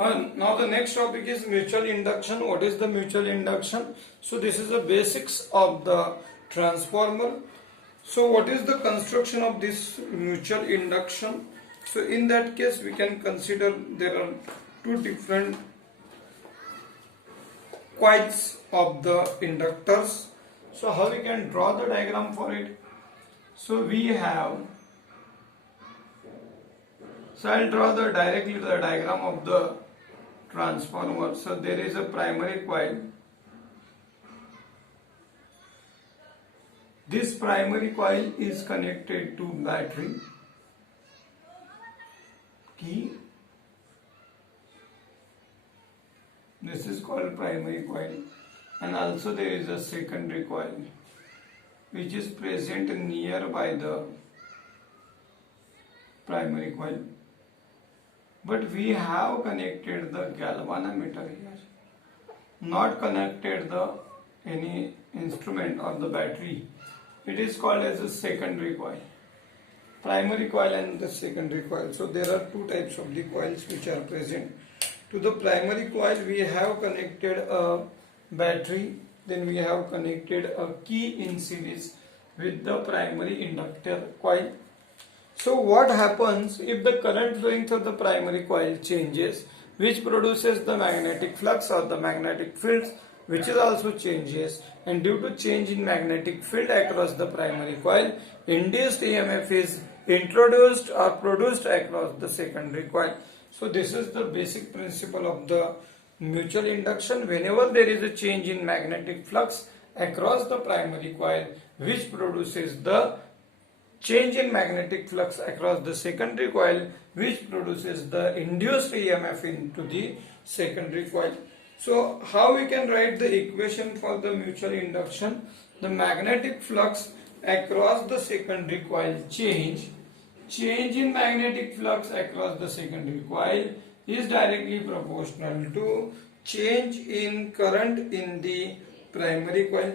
Now the next topic is mutual induction. What is the mutual induction? So this is the basics of the transformer. So what is the construction of this mutual induction? So in that case we can consider there are two different coils of the inductors. So how we can draw the diagram for it? So we have, so I'll draw directly the diagram of the transformer. So there is a primary coil. This primary coil is connected to battery key. This is called primary coil, and also there is a secondary coil which is present nearby the primary coil. But we have connected the galvanometer here, not connected the any instrument or the battery. It is called as a secondary coil. Primary coil and the secondary coil. So there are two types of the coils which are present. To the primary coil we have connected a battery, then we have connected a key in series with the primary inductor coil. So what happens if the current flowing through the primary coil changes, which produces the magnetic flux or the magnetic fields, which is also changes, and due to change in magnetic field across the primary coil, induced EMF is introduced or produced across the secondary coil. So this is the basic principle of the mutual induction. Whenever there is a change in magnetic flux across the primary coil, which produces the change in magnetic flux across the secondary coil, which produces the induced EMF into the secondary coil. So how we can write the equation for the mutual induction? The magnetic flux across the secondary coil change in magnetic flux across the secondary coil is directly proportional to change in current in the primary coil.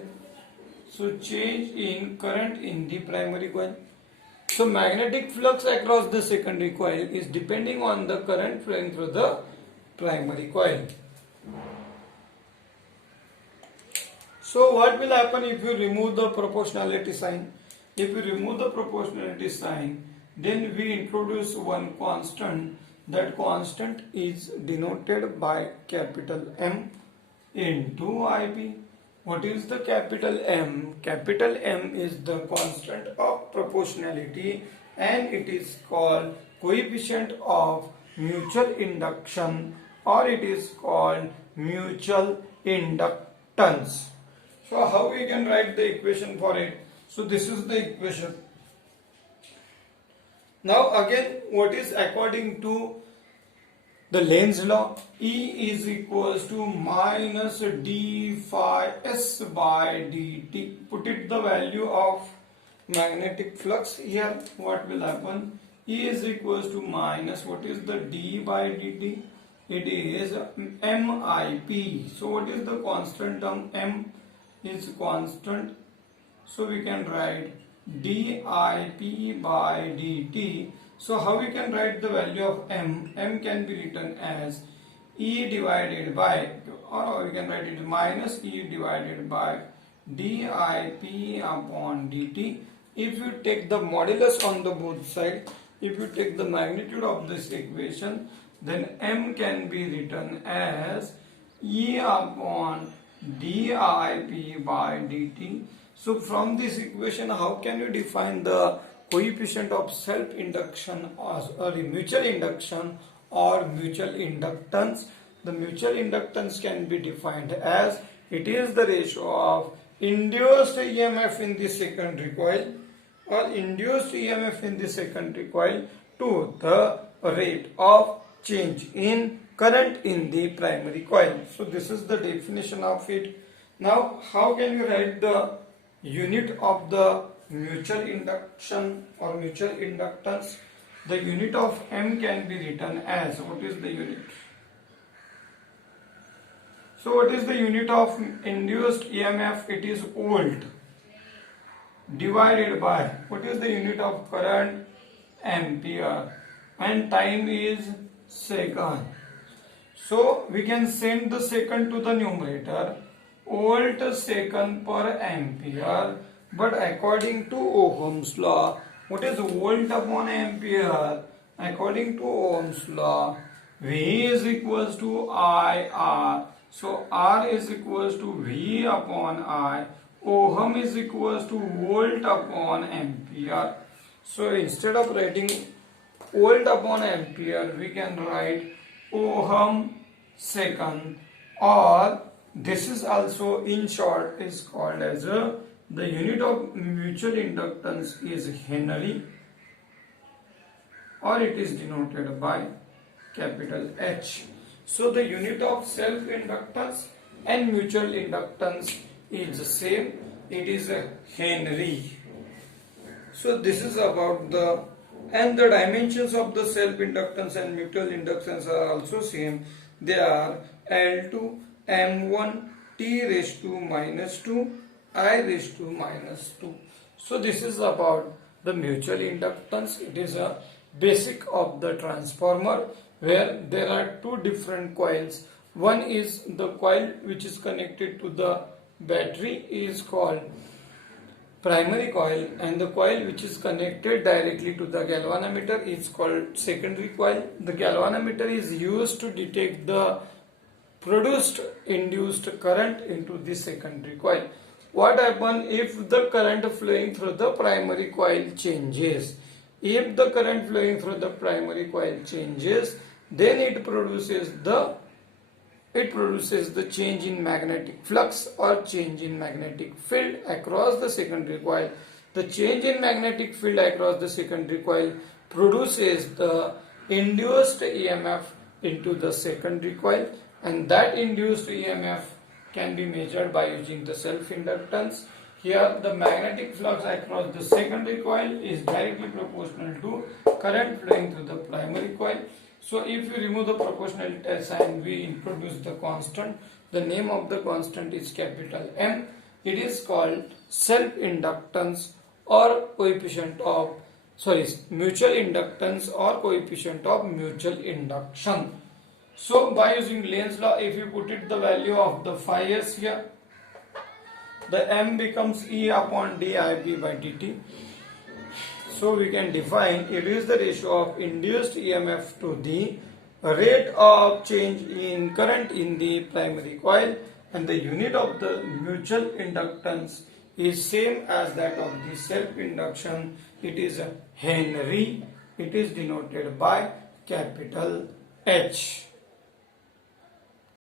So change in current in the primary coil. So magnetic flux across the secondary coil is depending on the current flowing through the primary coil. So what will happen if you remove the proportionality sign? If you remove the proportionality sign, then we introduce one constant. That constant is denoted by capital M into IP. What is the capital M? Capital M is the constant of proportionality, and it is called coefficient of mutual induction, or it is called mutual inductance. So how we can write the equation for it? So this is the equation. Now again, what is according to the Lenz's law? E is equals to minus d phi s by dt. Put it the value of magnetic flux here. What will happen? E is equals to minus, what is the d by dt? It is MIP. So what is the constant term? M is constant. So we can write dIP by dt. So how we can write the value of M? M can be written as E divided by, or we can write it minus E divided by dIP upon dt. If you take the modulus on the both sides, if you take the magnitude of this equation, then M can be written as E upon dIP by dt. So from this equation, how can you define the coefficient of self-induction or mutual induction or mutual inductance? The mutual inductance can be defined as it is the ratio of induced EMF in the secondary coil or induced EMF in the secondary coil to the rate of change in current in the primary coil. So this is the definition of it. Now how can you write the unit of the mutual induction or mutual inductance? The unit of M can be written as, what is the unit? So what is the unit of induced EMF? It is volt divided by, what is the unit of current? Ampere, and time is second. So we can send the second to the numerator, volt second per ampere. But according to Ohm's law, what is volt upon ampere? According to Ohm's law, V is equals to IR. So R is equals to V upon I. Ohm is equals to volt upon ampere. So instead of writing volt upon ampere, we can write ohm second, or this is also in short is called as the unit of mutual inductance is Henry, or it is denoted by capital H. So the unit of self inductance and mutual inductance is the same, it is a Henry. So this is about the dimensions of the self inductance and mutual inductance are also same. They are L2 M1 T raised to minus 2 I raised to minus 2. So this is about the mutual inductance. It is a basic of the transformer where there are two different coils. One is the coil which is connected to the battery is called primary coil, and the coil which is connected directly to the galvanometer is called secondary coil. The galvanometer is used to detect the produced induced current into the secondary coil. What happens if the current flowing through the primary coil changes? If the current flowing through the primary coil changes, then it produces the change in magnetic flux or change in magnetic field across the secondary coil. The change in magnetic field across the secondary coil produces the induced EMF into the secondary coil, and that induced EMF can be measured by using the self-inductance. Here the magnetic flux across the secondary coil is directly proportional to current flowing through the primary coil. So if you remove the proportionality sign, we introduce the constant. The name of the constant is capital M. It is called self-inductance or coefficient of, mutual inductance or coefficient of mutual induction. So by using Lenz's law, if you put it the value of the phi s here, the M becomes E upon dIp by dt. So we can define it is the ratio of induced EMF to the rate of change in current in the primary coil, and the unit of the mutual inductance is same as that of the self-induction. It is a Henry. It is denoted by capital H.